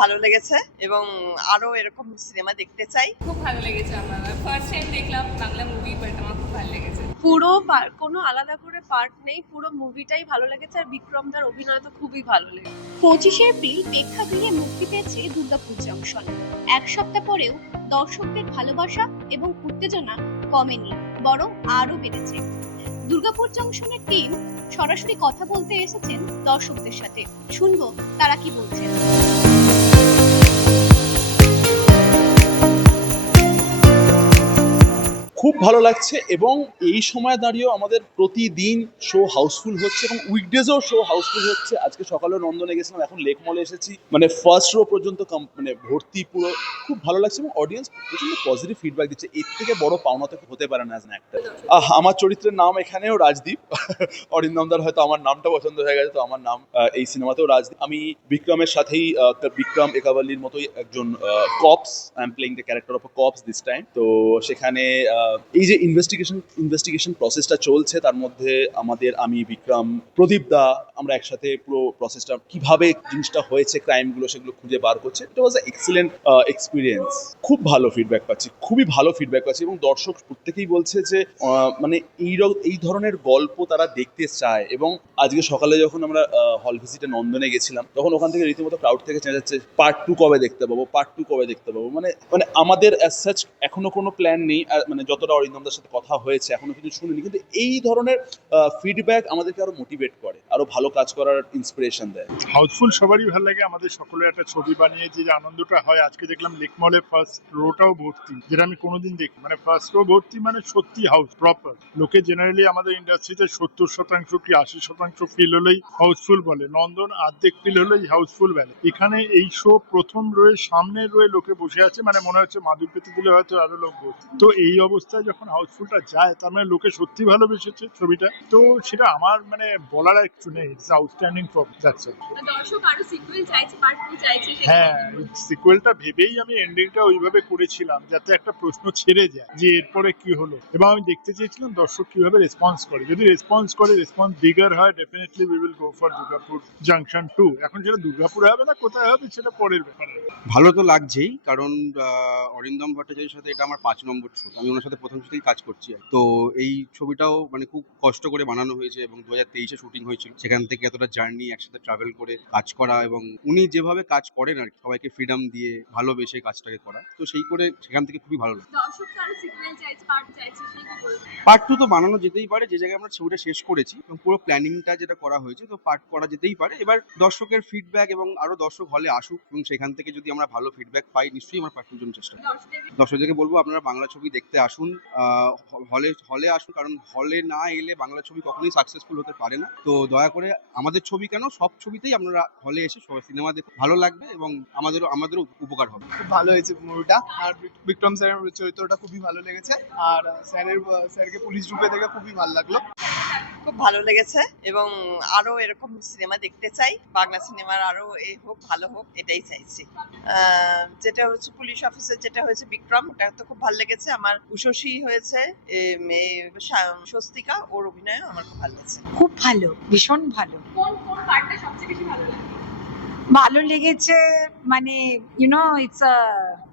ভালো লেগেছে এবং আরো এরকম সিনেমা দেখতে চাই। খুব ভালো লেগেছে আমার। ফার্স্ট টাইম দেখলাম বাংলা মুভি, বাট আমার খুব ভালো লেগেছে। পুরো কোনো আলাদা করে পার্ট নেই, পুরো মুভিটাই ভালো লেগেছে। আর বিক্রমদার অভিনয় তো খুবই ভালো লেগেছে। 25শে এপ্রিল প্রেক্ষাগৃহে মুক্তি পেয়েছে দুর্গাপুর জংশন। এক সপ্তাহ পরেও দর্শকদের ভালোবাসা এবং উত্তেজনা কমেনি, বরং আরো বেড়েছে। দুর্গাপুর জংশনের টিম সরাসরি কথা বলতে এসেছেন দর্শকদের সাথে। শুনবো তারা কি বলছেন। খুব ভালো লাগছে এবং এই সময় দাঁড়িয়েও আমাদের প্রতিদিন শো হাউসফুল হচ্ছে এবং উইকডেজেও শো হাউসফুল হচ্ছে। আজকে সকালে নন্দনে গেছিলাম, এখন লেক মলে এসেছি, মানে ফার্স্ট রো পর্যন্ত মানে ভর্তি পুরো। খুব ভালো লাগছে এবং অডিয়েন্স প্রচন্ড পজিটিভ ফিডব্যাক দিচ্ছে। এর থেকে বড় পাওনা তো হতে পারে না অ্যাজ অ্যান অ্যাক্টর। আমার চরিত্রের নাম এখানেও রাজদীপ। অরিন্দমদার হয়তো আমার নামটা পছন্দ হয়ে গেছে, তো আমার নাম এই সিনেমাতেও রাজদীপ। আমি বিক্রমের সাথেই বিক্রম একাওয়ালির মতোই একজন corps. I am playing the character of a corps this time. তো সেখানে এই যে ইনভেস্টিগেশন প্রসেসটা চলছে, তার মধ্যে আমি বিক্রম, প্রদীপ দা, আমরা একসাথে পুরো প্রসেসটা কিভাবে জিনিসটা হয়েছে, ক্রাইমগুলো সেগুলো খুঁজে বার করছে। ইট ওয়াজ এক্সিলেন্ট এক্সপিরিয়েন্স। খুব ভালো ফিডব্যাক পাচ্ছি, খুবই ভালো ফিডব্যাক পাচ্ছি এবং দর্শক প্রত্যেকেই বলছে যে মানে এই ধরনের গল্প তারা দেখতে চায়। এবং আজকে সকালে যখন আমরা হল ভিজিটে নন্দনে গেছিলাম, তখন ওখান থেকে রীতিমতো ক্রাউড থেকে চেঁচা যাচ্ছে, পার্ট 2 কবে দেখতে পাবো, পার্ট 2 কবে দেখতে পাবো। মানে আমাদের অ্যাজ সাচ এখনো কোনো প্ল্যান নেই, মানে যতটা অরিন্দমদার সাথে কথা হয়েছে এখনো কিছু শুনিনি, কিন্তু এই ধরনের ফিডব্যাক আমাদেরকে আরো মোটিভেট করে, আরো ভালো কাজ করার ইন্সপিরেশন দেয়। হাউসফুল সবারই ভালো লাগে। আমাদের সকলের একটা ছবি বানিয়ে যে আনন্দটা হয়, আজকে দেখলাম লেকমলে ফার্স্ট রোটাও ভর্তি, যেটা আমি কোনোদিন দেখি। মানে ফার্স্ট রো ভর্তি মানে সত্যি হাউস প্রপার। লোকে জেনারেলি আমাদের ইন্ডাস্ট্রিতে 70% কি 80% ফিল হলেই হাউসফুল বলে। নন্দন অর্ধেক ফিল হলেই হাউসফুল বলে। এখানে এই শো প্রথম রোয়ে সামনের রোয়ে লোকে বসে আছে, মানে মনে হচ্ছে মাদুর পেতে দিলে হয়তো আরো লোক ভর্তি। তো এই অবস্থায় যখন হাউসফুলটা যায়, তার মানে লোকে সত্যি ভালোবেসেছে ছবিটা। তো সেটা আমার মানে বলার আর কিছু নেই। It's outstanding for that's it. দর্শক আরো সিকুয়েল চাইছে, পার্ট 2 চাইছে। হ্যাঁ, সিকুয়েলটা ভেবেই আমি এন্ডিংটা ওইভাবে করেছিলাম, যাতে একটা প্রশ্ন ছেড়ে যায় যে এরপরে কি হলো। এবং আমি দেখতে চেয়েছিলাম দর্শক কিভাবে রেসপন্স করে। যদি রেসপন্স বিগার হয়, definitely we will go for Durgapur junction 2। এখন সেটা দুর্গাপুরে হবে না কোথায় হবে সেটা পরের ব্যাপার। ভালো তো লাগছেই, কারণ অরিন্দম ভট্টাচার্যের সাথে এটা আমার 5 নম্বর ছবি। আমি ওনার সাথে প্রথম থেকেই কাজ করছি। তো এই ছবিটাও মানে খুব কষ্ট করে বানানো হয়েছে এবং 2023-এ শুটিং হয়েছিল। সেখান থেকে এতটা জার্নি একসাথে ট্রাভেল করে কাজ করা, এবং উনি যেভাবে কাজ করেন আর কি, সবাইকে ফ্রিডম দিয়ে ভালোবেসে কাজটাকে করা, তো সেই করে সেখান থেকে খুবই ভালো লাগে। দর্শক আরো সিকুয়েল চাইছে, পার্ট চাইছে, সেই কি বলবেন? পার্ট 2 তো বানানো যেতেই পারে, যে জায়গায় আমরা ছবিটা শেষ করেছি এবং পুরো প্ল্যানিংটা যেটা করা হয়েছে, তো পার্ট করা যেতেই পারে। এবার দর্শকের ফিডব্যাক এবং আরো দর্শক হলে আসুক, এবং সেখান থেকে যদি আমরা ভালো ফিডব্যাক পাই, নিশ্চয়ই আমরা পার্ট 2 জন্য চেষ্টা করব। দর্শকদেরকে বলবো আপনারা বাংলা ছবি দেখতে আসুন, হলে আসুন, কারণ হলে না এলে বাংলা ছবি কখনোই সাকসেসফুল হতে পারে না। তো দয়া করে আমাদের ছবি কেন, সব ছবিতেই আপনারা হলে এসে সিনেমা দেখুন, ভালো লাগবে এবং আমাদেরও উপকার হবে। খুব ভালো হয়েছে মুভিটা। আর বিক্রম স্যারের চরিত্রটা খুবই ভালো লেগেছে। আর স্যারকে পুলিশ রূপে দেখে খুবই ভালো লাগলো। খুব ভালো লেগেছে এবং আরো এরকম সিনেমা দেখতে চাই। বাংলা সিনেমার আরো হোক, ভালো হোক, এটাই চাইছি। যেটা হচ্ছে পুলিশ অফিসার, যেটা হয়েছে বিক্রম, ওটা তো খুব ভালো লেগেছে আমার। উষসী হয়েছে, স্বস্তিকা, ওর অভিনয় আমার খুব ভালো লেগেছে। খুব ভালো, ভীষণ ভালো। কোন পার্টটা সবচেয়ে বেশি ভালো লাগে? ভালো লেগেছে মানে it's a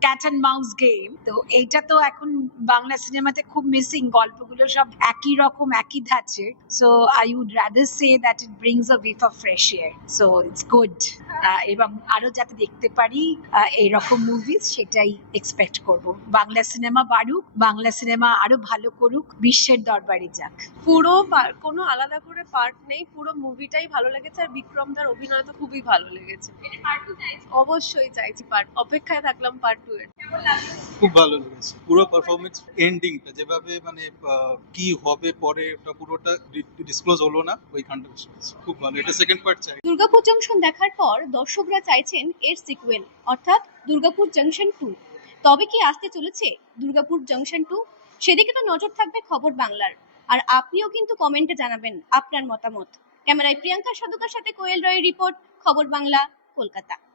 cat and mouse game. তো এইটা তো এখন বাংলা সিনেমাতে খুব মিসিং। গল্পগুলো সব একই রকম, একই ধাঁচে। So I would rather say that it brings a whiff of fresh air. So it's good. এবং আরো যাতে দেখতে পারি এইরকম মুভিজ, সেটাই এক্সপেক্ট করব। বাংলা সিনেমা বাড়ুক, বাংলা সিনেমা আরো ভালো করুক, বিশ্বের দরবারে যাক। পুরো কোনো আলাদা করে পার্ট নেই, পুরো মুভিটাই ভালো লেগেছে। আর বিক্রমদার অভিনয় তো খুবই ভালো লেগেছে। পার্ট 2 চাইছে। অবশ্যই চাইছি পার্ট, অপেক্ষায় থাকলাম পার্ট 2 এর। কেমন লাগলো? খুব ভালো লেগেছে পুরো পারফরমেন্স। এন্ডিংটা যেভাবে মানে কি হবে পরে ওটা পুরোটা ডিসক্লোজ হলো না, ওইখানটা খুব ভালো। এটা সেকেন্ড পার্ট চাই। দুর্গাপুর জংশন দেখার পর দর্শকরা চাইছেন এর সিকুয়েল, অর্থাৎ দুর্গাপুর জংশন 2। তবে কি আসতে চলেছে দুর্গাপুর জংশন 2? সেদিকে তো নজর থাকবে খবর বাংলার। আর আপনিও কিন্তু কমেন্টে জানাবেন আপনার মতামত। ক্যামেরায় প্রিয়াঙ্কা সাধুকার সাথে কোয়েল রয়ের রিপোর্ট, খবর বাংলা, কলকাতা।